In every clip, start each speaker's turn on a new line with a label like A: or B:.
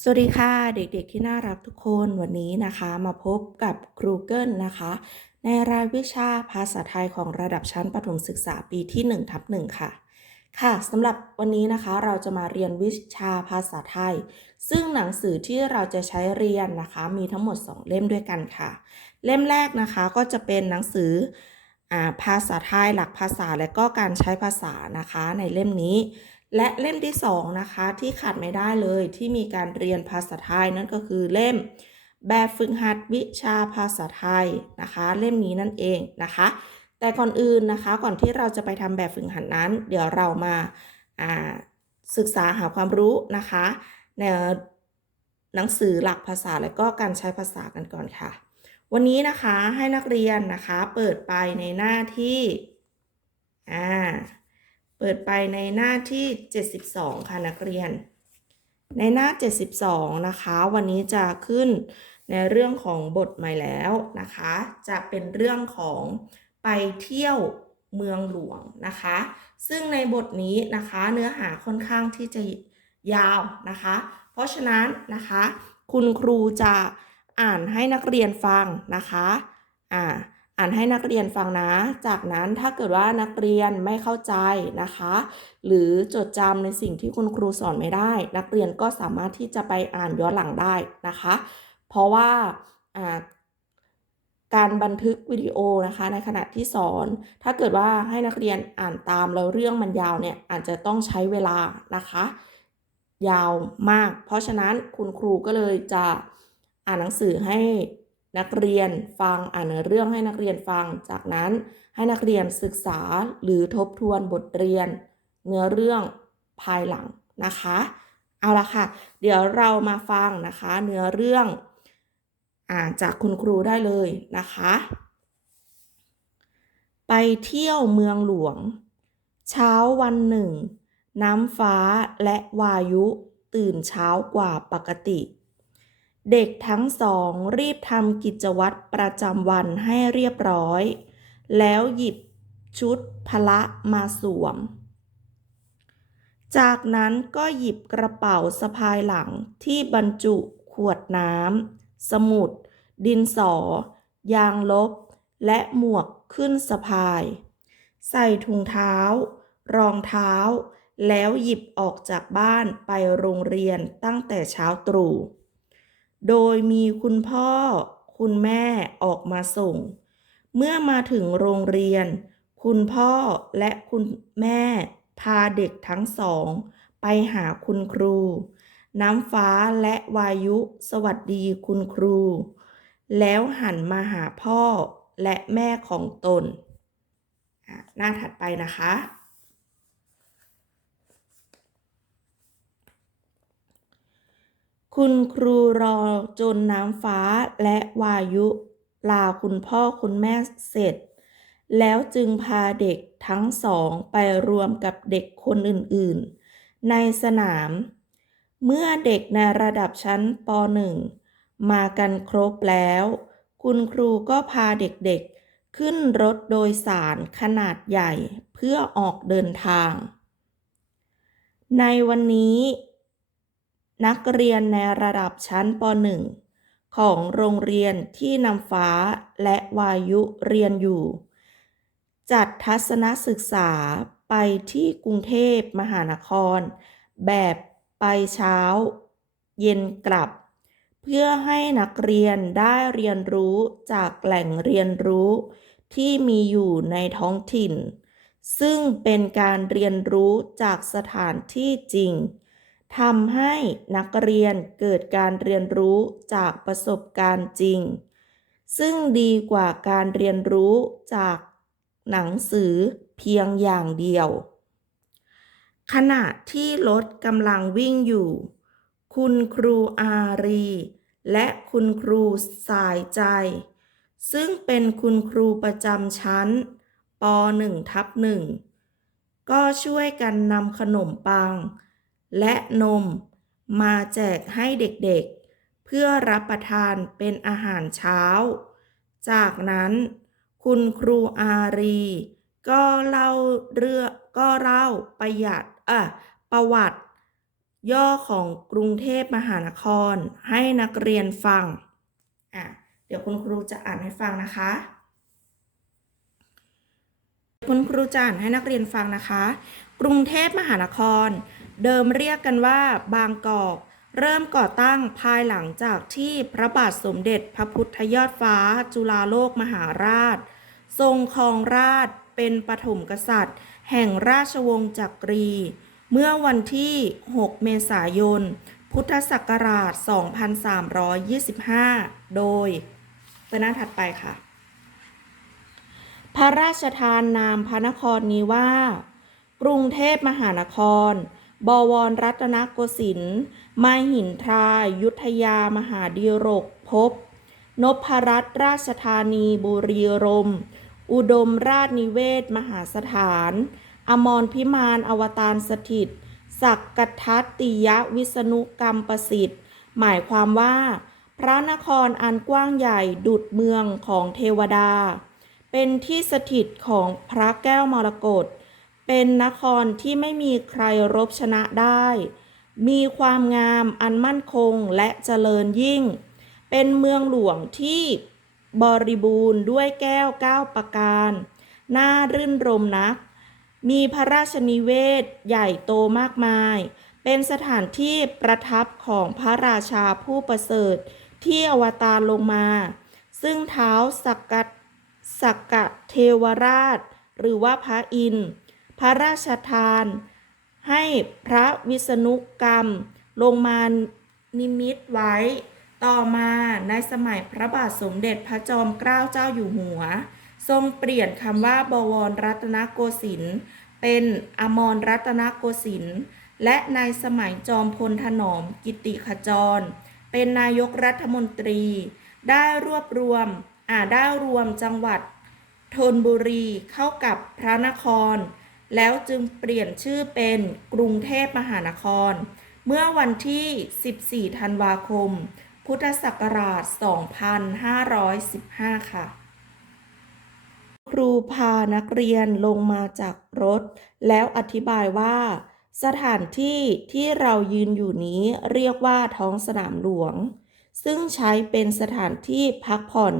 A: สวัสดีค่ะเด็กๆที่น่ารักทุกคนวันนี้นะคะมาพบกับครูเกิลนะคะ ในรายวิชาภาษาไทยของระดับชั้นประถมศึกษาปีที่1ทับ1ค่ะ ค่ะสำหรับวันนี้นะคะเราจะมาเรียนวิชาภาษาไทย ซึ่งหนังสือที่เราจะใช้เรียนนะคะ มีทั้งหมด 2 เล่มด้วยกันค่ะ เล่มแรกนะคะก็จะเป็นหนังสืออาภาษาไทยหลักภาษาและก็การใช้ภาษานะคะในเล่มนี้ และเล่มที่สองนะคะที่ขาดไม่ได้เลยที่มีการเรียนภาษาไทยนั่นก็คือเล่มแบบฝึกหัดวิชาภาษาไทยนะคะ เล่มนี้นั่นเองนะคะ แต่ก่อนอื่นนะคะก่อนที่เราจะไปทำแบบฝึกหัดนั้น เดี๋ยวเรามาาศึกษาหาความรู้นะคะในหนังสือหลักภาษาและก็การใช้ภาษากันก่อนค่ะ วันนี้นะคะให้นักเรียนนะคะเปิดไปในหน้าที่อ่า เปิดไปในหน้าที่ 72 ค่ะนักเรียน ในหน้า 72 นะคะ วันนี้จะขึ้นในเรื่องของบทใหม่แล้วนะคะ จะเป็นเรื่องของไปเที่ยวเมืองหลวงนะคะ ซึ่งในบทนี้นะคะเนื้อหาค่อนข้างที่จะยาวนะคะ เพราะฉะนั้นนะคะ คุณครูจะอ่านให้นักเรียนฟังนะคะ อ่า อ่านให้นักเรียนฟังนะ จากนั้นถ้าเกิดว่านักเรียนไม่เข้าใจนะคะ หรือจดจำในสิ่งที่คุณครูสอนไม่ได้ นักเรียนก็สามารถที่จะไปอ่านย้อนหลังได้นะคะ เพราะว่าการบันทึกวิดีโอนะคะ ในขณะที่สอน ถ้าเกิดว่าให้นักเรียนอ่านตามแล้วเรื่องมันยาวเนี่ยอาจจะต้องใช้เวลานะคะ ยาวมาก เพราะฉะนั้นคุณครูก็เลยจะอ่านหนังสือให้ นักเรียนฟังอ่านเรื่องให้นักเรียนฟัง จากนั้นให้นักเรียนศึกษาหรือทบทวนบทเรียน เนื้อเรื่องภายหลังนะคะ เอาละค่ะ เดี๋ยวเรามาฟังนะคะ เนื้อเรื่องอ่านจากคุณครูได้เลยนะคะ ไปเที่ยวเมืองหลวง เช้าวันหนึ่ง น้ำฟ้าและวายุตื่นเช้ากว่าปกติ เด็กทั้งสองรีบทำกิจวัตรประจำวันให้เรียบร้อย แล้วหยิบชุดพละมาสวม จากนั้นก็หยิบกระเป๋าสะพายหลังที่บรรจุขวดน้ำสมุด ดินสอ ยางลบ และหมวกขึ้นสะพาย ใส่ถุงเท้า รองเท้า แล้วหยิบออกจากบ้านไปโรงเรียนตั้งแต่เช้าตรู่ โดยมีคุณพ่อ คุณแม่ออกมาส่ง เมื่อมาถึงโรงเรียน คุณพ่อและคุณแม่พาเด็กทั้งสอง ไปหาคุณครู น้ำฟ้าและวายุสวัสดีคุณครู แล้วหันมาหาพ่อและแม่ของตน หน้าถัดไปนะคะ คุณครูรอจนน้ำฟ้าและวายุลาคุณพ่อคุณแม่เสร็จ แล้วจึงพาเด็กทั้งสองไปรวมกับเด็กคนอื่นๆ ในสนาม เมื่อเด็กในระดับชั้นป .1 มากันครบแล้ว คุณครูก็พาเด็กๆ ขึ้นรถโดยสารขนาดใหญ่เพื่อออกเดินทาง ในวันนี้ นักเรียนในระดับชั้นป .1 ของโรงเรียนที่นำฟ้าและวายุเรียนอยู่ จัดทัศนศึกษาไปที่กรุงเทพมหานคร แบบไปเช้า เย็นกลับ เพื่อให้นักเรียนได้เรียนรู้จากแหล่งเรียนรู้ที่มีอยู่ในท้องถิ่น ซึ่งเป็นการเรียนรู้จากสถานที่จริง ทำให้นักเรียนเกิดการเรียนรู้จากประสบการณ์จริง ซึ่งดีกว่าการเรียนรู้จากหนังสือเพียงอย่างเดียว ขณะที่รถกำลังวิ่งอยู่ คุณครูอารี และคุณครูสายใจ ซึ่งเป็นคุณครูประจำชั้นป .1 ทับ1ก็ช่วยกันนำขนมปัง และนม มาแจกให้เด็กๆ เพื่อรับประทานเป็นอาหารเช้า จากนั้น คุณครูอารี ก็เล่าเรื่องก็เล่าประหยัดอะประวัติ ย่อของกรุงเทพมหานครให้นักเรียนฟังอะเดี๋ยวคุณครูจะอ่านให้ฟังนะคะคุณครูจะอ่านให้นักเรียนฟังนะคะ กรุงเทพมหานคร เดิมเรียกกันว่าบางกอก เริ่มก่อตั้งภายหลังจากที่พระบาทสมเด็จพระพุทธยอดฟ้าจุฬาโลกมหาราช ทรงครองราชเป็นปฐมกษัตริย์ แห่งราชวงศ์จักรี เมื่อวันที่ 6 เมษายน พุทธศักราช 2325 โดยไปหน้าถัดไปค่ะ พระราชทานนามพระนครนี้ว่า กรุงเทพมหานคร บวรรัตนโกสินทร์มหินทรายุทธยามหาดีรกภพนพรัตนราชธานีบุรีรมอุดมราชนิเวศมหาสถาน อมรพิมานอวตารสถิตศักกทัตติยวิษณุกรรมประสิทธิ์ หมายความว่า พระนครอันกว้างใหญ่ดุดเมืองของเทวดา เป็นที่สถิตของพระแก้วมรกต เป็นนครที่ไม่มีใครรบชนะได้ มีความงามอันมั่นคงและเจริญยิ่ง เป็นเมืองหลวงที่บริบูรณ์ด้วยแก้วเก้าประการ น่ารื่นรมนัก มีพระราชนิเวศใหญ่โตมากมาย เป็นสถานที่ประทับของพระราชาผู้ประเสริฐที่อวตารลงมา ซึ่งเท้าสักกสักกะเทวราช หรือว่าพระอินทร์ พระราชทาน ให้พระวิษณุกรรม ลงมานิมิตไว้ ต่อมาในสมัยพระบาทสมเด็จพระจอมเกล้าเจ้าอยู่หัว ทรงเปลี่ยนคำว่าบวรรัตนโกสินทร์เป็นอมรรัตนโกสินทร์และในสมัยจอมพลถนอมกิติขจร เป็นนายกรัฐมนตรี ได้รวบรวมอ่าได้รวมจังหวัดธนบุรีเข้ากับพระนคร แล้วจึงเปลี่ยนชื่อเป็นกรุงเทพมหานคร เมื่อวันที่ 14 ธันวาคม พุทธศักราช 2515 ค่ะ ครูพานักเรียนลงมาจากรถ แล้วอธิบายว่า สถานที่ที่เรายืนอยู่นี้เรียกว่าท้องสนามหลวง ซึ่งใช้เป็นสถานที่พักผ่อน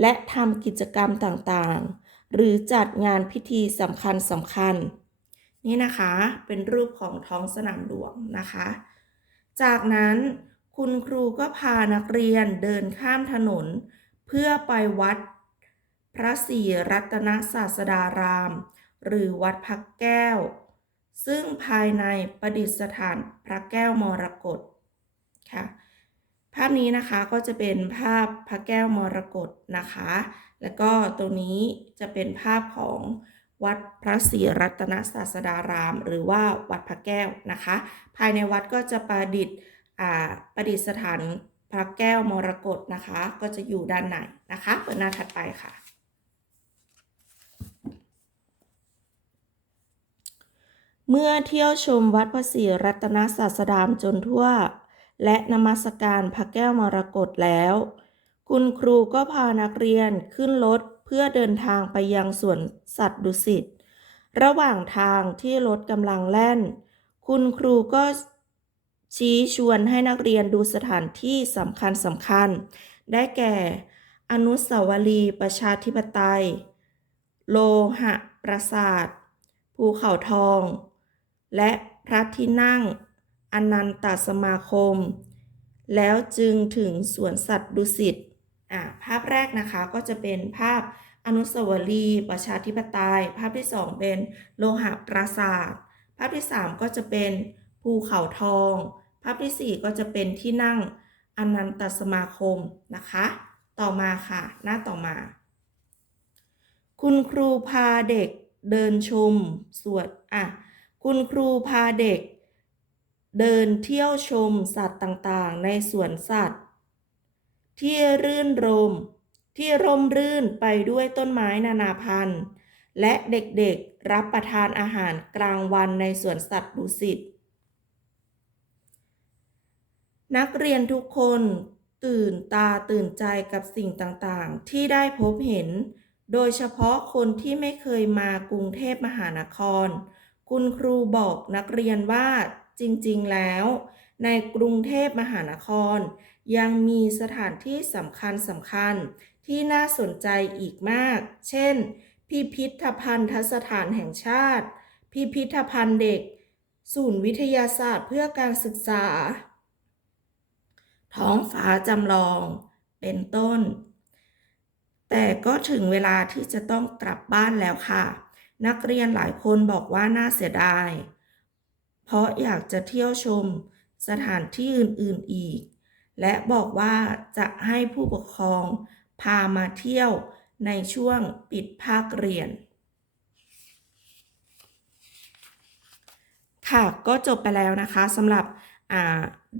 A: และทำกิจกรรมต่างๆ หรือจัดงานพิธีสำคัญสำคัญ นี่นะคะเป็นรูปของท้องสนามหลวงนะคะ จากนั้นคุณครูก็พานักเรียนเดินข้ามถนน เพื่อไปวัด พระศรีรัตนศาสดาราม หรือวัดพระแก้ว ซึ่งภายในประดิษฐานพระแก้วมรกตค่ะภาพนี้นะคะก็จะเป็นภาพพระแก้วมรกตนะคะ แล้วก็ตรงนี้จะเป็นภาพของวัดพระศรีรัตนศาสดาราม หรือว่าวัดพระแก้วนะคะ ภายในวัดก็จะประดิษฐ์อ่าประดิษฐานพระแก้วมรกตนะคะ ก็จะอยู่ด้านในนะคะเปิดหน้าถัดไปค่ะ เมื่อเที่ยวชมวัดพระศรีรัตนศาสดามจนทั่ว และนมัสการพระแก้วมรกตแล้ว คุณครูก็พานักเรียนขึ้นรถเพื่อเดินทางไปยังสวนสัตว์ดุสิต ระหว่างทางที่รถกำลังแล่น คุณครูก็ชี้ชวนให้นักเรียนดูสถานที่สำคัญสำคัญ ได้แก่ อนุสาวรีย์ประชาธิปไตย โลหะปราสาท ภูเขาทอง และพระที่นั่ง อนันตสมาคม แล้วจึงถึงสวนสัตว์ดุสิต อ่าภาพแรกนะคะก็จะเป็นภาพอนุสาวรีย์ประชาธิปไตย ภาพที่สองเป็นโลหะปราสาท ภาพที่สามก็จะเป็นภูเขาทอง ภาพที่สี่ก็จะเป็นที่นั่งอนันตสมาคมนะคะ ต่อมาค่ะ หน้าต่อมา คุณครูพาเด็กเดินชมสวนอะคุณครูพาเด็ก เดินเที่ยวชมสัตว์ต่างๆ ในสวนสัตว์ ที่รื่นรม ที่ร่มรื่นไปด้วยต้นไม้นานาพันธุ์ และเด็กๆรับประทานอาหารกลางวันในสวนสัตว์ดุสิตนักเรียนทุกคนตื่นตาตื่นใจกับสิ่งต่างๆ ที่ได้พบเห็น โดยเฉพาะคนที่ไม่เคยมากรุงเทพมหานคร คุณครูบอกนักเรียนว่าจริงๆแล้ว ในกรุงเทพมหานคร ยังมีสถานที่สำคัญสำคัญที่น่าสนใจอีกมาก เช่น พิพิธภัณฑสถานแห่งชาติ พิพิธภัณฑ์เด็ก ศูนย์วิทยาศาสตร์เพื่อการศึกษา ท้องฟ้าจำลอง เป็นต้น แต่ก็ถึงเวลาที่จะต้องกลับบ้านแล้วค่ะ นักเรียนหลายคนบอกว่าน่าเสียดาย เพราะอยากจะเที่ยวชมสถานที่อื่น ๆ อีก และบอกว่าจะให้ผู้ปกครองพามาเที่ยวในช่วงปิดภาคเรียน ค่ะก็จบไปแล้วนะคะสำหรับ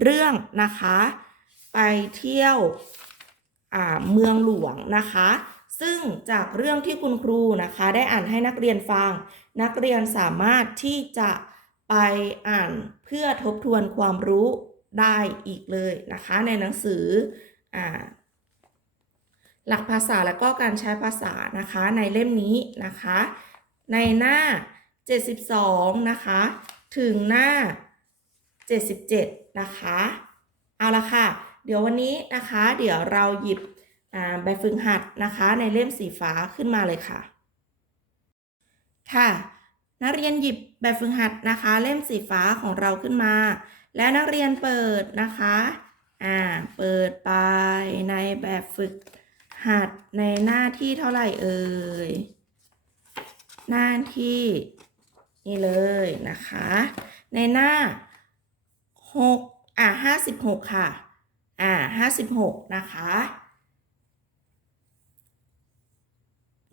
A: เรื่องนะคะ ไปเที่ยวเมืองหลวงนะคะ ซึ่งจากเรื่องที่คุณครูนะคะได้อ่านให้นักเรียนฟัง นักเรียนสามารถที่จะไปอ่านเพื่อทบทวนความรู้ ได้อีกเลยนะคะในหนังสืออหลักภาษาและก็การใช้ภาษานะคะในเล่มนี้นะคะ ในหน้า 72 นะคะ ถึงหน้า 77 นะคะ เอาละค่ะ เดี๋ยววันนี้นะคะ เดี๋ยวเราหยิบใบฝึกหัดนะคะ ในเล่มสีฟ้าขึ้นมาเลยค่ะ ค่ะ นักเรียนหยิบแบบฝึกหัดนะคะ เล่มสีฟ้าของเราขึ้นมา แล้วนักเรียนเปิดนะคะ อ่า เปิดไปในแบบฝึกหัดในหน้าที่เท่าไหร่เอ่ย หน้าที่นี่เลยนะคะ ในหน้า6อะ56ค่ะ อ่า56นะคะ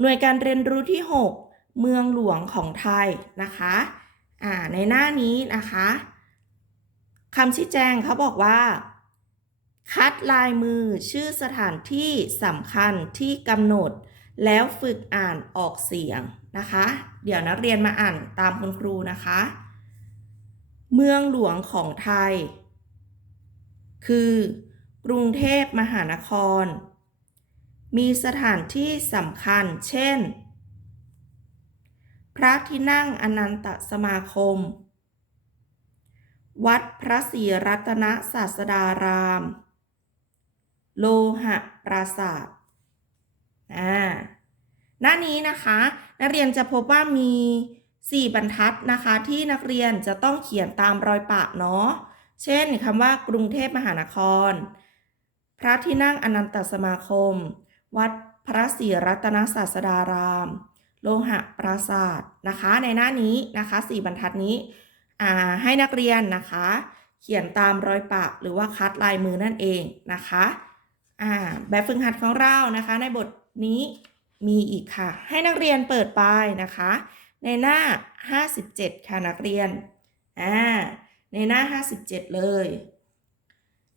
A: หน่วยการเรียนรู้ที่6เมืองหลวงของไทยนะคะ อ่า ในหน้านี้นะคะ คำชี้แจงเขาบอกว่า คัดลายมือชื่อสถานที่สำคัญที่กำหนด แล้วฝึกอ่านออกเสียงนะคะ เดี๋ยวนักเรียนมาอ่านตามคุณครูนะคะ เมืองหลวงของไทย คือกรุงเทพมหานคร มีสถานที่สำคัญ เช่น พระที่นั่งอนันตสมาคม วัดพระศรีรัตนศาสดาราม โลหะปราสาทอ่าหน้านี้นะคะ นักเรียนจะพบว่ามี 4 บรรทัดนะคะ ที่นักเรียนจะต้องเขียนตามรอยปะเนาะเช่นคำว่ากรุงเทพมหานคร พระที่นั่งอนันตสมาคม วัดพระศรีรัตนศาสดาราม โลหะปราสาทนะคะ ในหน้านี้นะคะ 4 บรรทัดนี้ ให้นักเรียนนะคะ เขียนตามรอยปะหรือว่าคัดลายมือนั่นเองนะคะแบบฝึกหัดของเรานะคะ ในบทนี้มีอีกค่ะ ให้นักเรียนเปิดไปนะคะ ในหน้า 57 ค่ะนักเรียนอ่าในหน้า 57 เลย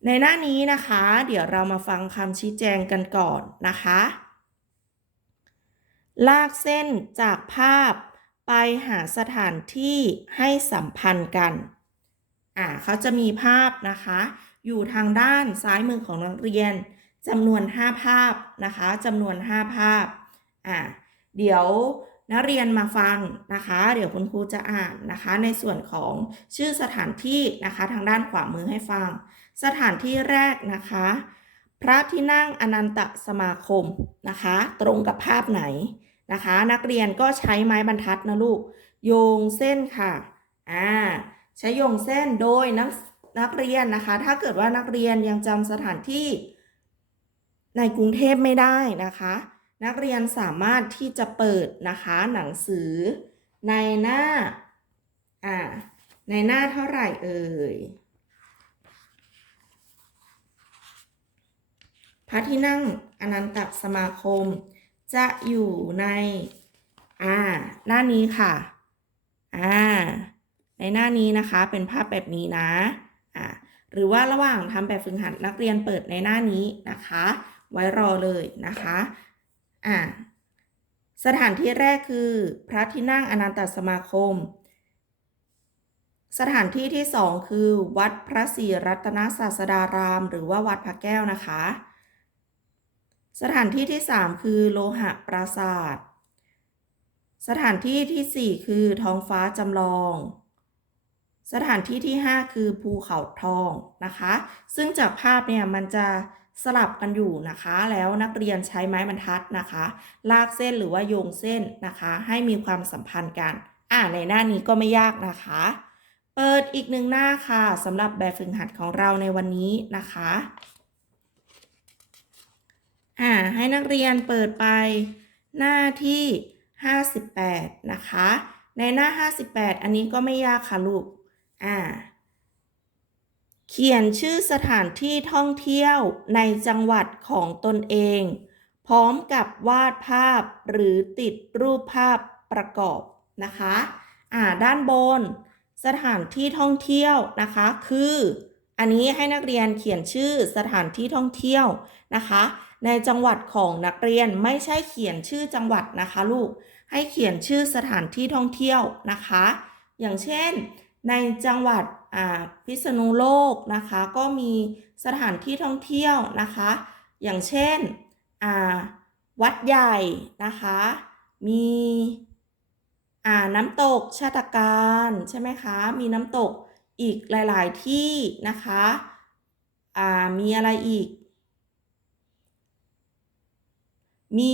A: ในหน้านี้นะคะ เดี๋ยวเรามาฟังคำชี้แจงกันก่อนนะคะ ลากเส้นจากภาพ ไปหาสถานที่ให้สัมพันธ์กัน อ่าเขาจะมีภาพนะคะ อยู่ทางด้านซ้ายมือของนักเรียนจำนวน 5 ภาพนะคะจำนวน 5 ภาพ อ่า เดี๋ยวนักเรียนมาฟังนะคะ เดี๋ยวคุณครูจะอ่านนะคะ ในส่วนของชื่อสถานที่นะคะทางด้านขวามือให้ฟัง สถานที่แรกนะคะ พระที่นั่งอนันตสมาคมนะคะ ตรงกับภาพไหน นะคะ นักเรียนก็ใช้ไม้บรรทัดนะลูก โยงเส้นค่ะอ่าใช้โยงเส้นโดยนักนักเรียนนะคะ ถ้าเกิดว่านักเรียนยังจำสถานที่ ในกรุงเทพไม่ได้นะคะ นักเรียนสามารถที่จะเปิดนะคะหนังสือในหน้าอ่าในหน้าเท่าไหร่เอ่ยพระที่นั่งอนันตสมาคม จะอยู่ใน อ่า หน้านี้ค่ะ อ่า ในหน้านี้นะคะ เป็นภาพแบบนี้นะ อ่า หรือว่าระหว่างทำแบบฝึกหัดนักเรียนเปิดในหน้านี้นะคะ ไว้รอเลยนะคะ อ่า สถานที่แรกคือ พระที่นั่งอนันตสมาคม สถานที่ที่สองคือ วัดพระศรีรัตนศาสดาราม หรือว่าวัดพระแก้วนะคะ สถานที่ที่สามคือโลหะปราสาทสถานที่ที่สี่คือท้องฟ้าจำลอง สถานที่ที่ 5 คือภูเขาทองนะคะ ซึ่งจากภาพเนี่ยมันจะสลับกันอยู่นะคะ แล้วนักเรียนใช้ไม้บรรทัดนะคะ ลากเส้นหรือว่าโยงเส้นนะคะ ให้มีความสัมพันธ์กัน อ่าในหน้านี้ก็ไม่ยากนะคะ เปิดอีกหนึ่งหน้าค่ะสำหรับแบบฝึกหัดของเราในวันนี้นะคะ อ่าให้นักเรียนเปิดไปหน้าที่ 58 นะคะ ในหน้า 58 อันนี้ก็ไม่ยากค่ะลูกอ่าเขียนชื่อสถานที่ท่องเที่ยวในจังหวัดของตนเอง พร้อมกับวาดภาพหรือติดรูปภาพประกอบนะคะ อ่าด้านบน สถานที่ท่องเที่ยวนะคะคือ อันนี้ให้นักเรียนเขียนชื่อสถานที่ท่องเที่ยวนะคะ ในจังหวัดของนักเรียนไม่ใช่เขียนชื่อจังหวัดนะคะลูก ให้เขียนชื่อสถานที่ท่องเที่ยวนะคะ อย่างเช่น ในจังหวัดอ่าพิษณุโลกนะคะ ก็มีสถานที่ท่องเที่ยวนะคะ อย่างเช่นอ่าวัดใหญ่นะคะ มีอ่าน้ำตกชาตการใช่ไหมคะ มีน้ำตก อีกหลาย ๆ ที่นะคะมีอะไรอีก มี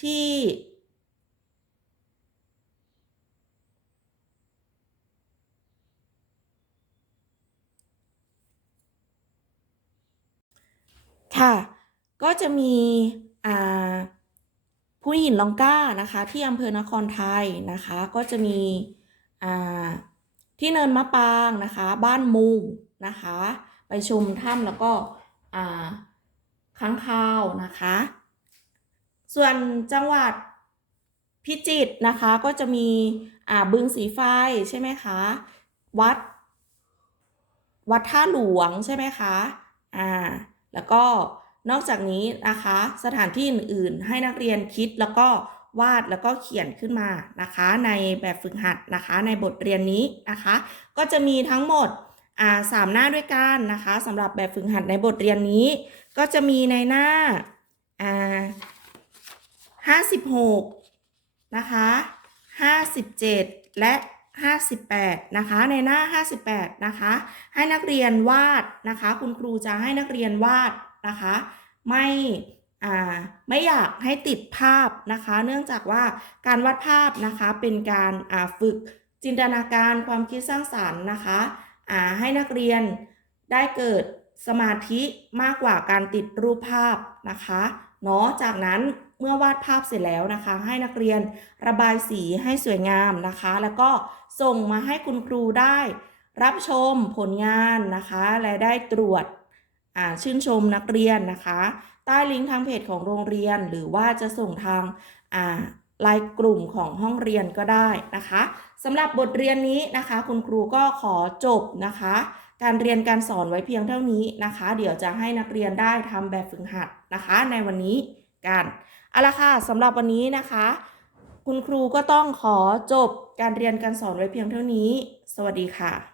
A: ที่ค่ะ ก็จะมีผู้หินลองก้านะคะ ที่อำเภอนครไทยนะคะ ก็จะมีอ่า ที่เนินมะปางนะคะ บ้านมุงนะคะ ไปชมถ้ำแล้วก็ค้างคาวนะคะ ส่วนจังหวัดพิจิตรนะคะก็จะมีบึงสีไฟใช่ไหมคะ วัด วัดท่าหลวงใช่ไหมคะอ่าแล้วก็นอกจากนี้นะคะสถานที่อื่นๆ ให้นักเรียนคิดแล้วก็ วาดแล้วก็เขียนขึ้นมานะคะ ในแบบฝึกหัดนะคะ ในบทเรียนนี้นะคะ ก็จะมีทั้งหมดสามหน้าด้วยกันนะคะสำหรับแบบฝึกหัดในบทเรียนนี้ ก็จะมีในหน้าาห้าสิบหกนะคะห้าสิบเจ็ดและ58 นะคะ ในหน้า 58 นะคะ ให้นักเรียนวาดนะคะ คุณครูจะให้นักเรียนวาดนะคะ ไม่ ไม่อยากให้ติดภาพนะคะ เนื่องจากว่าการวาดภาพนะคะเป็นการฝึกจินตนาการความคิดสร้างสรรค์นะคะให้นักเรียนได้เกิดสมาธิมากกว่าการติดรูปภาพนะคะเนาะจากนั้นเมื่อวาดภาพเสร็จแล้วนะคะ ให้นักเรียนระบายสีให้สวยงามนะคะ แล้วก็ส่งมาให้คุณครูได้ รับชมผลงานนะคะ และได้ตรวจชื่นชมนักเรียนนะคะ ใต้ลิงก์ทางเพจของโรงเรียน หรือว่าจะส่งทางอ่าไลน์กลุ่มของห้องเรียนก็ได้นะคะสำหรับบทเรียนนี้นะคะ คุณครูก็ขอจบนะคะ การเรียนการสอนไว้เพียงเท่านี้นะคะ เดี๋ยวจะให้นักเรียนได้ทำแบบฝึกหัดนะคะ ในวันนี้กันเอาละค่ะสำหรับวันนี้นะคะ คุณครูก็ต้องขอจบการเรียนการสอนไว้เพียงเท่านี้ สวัสดีค่ะ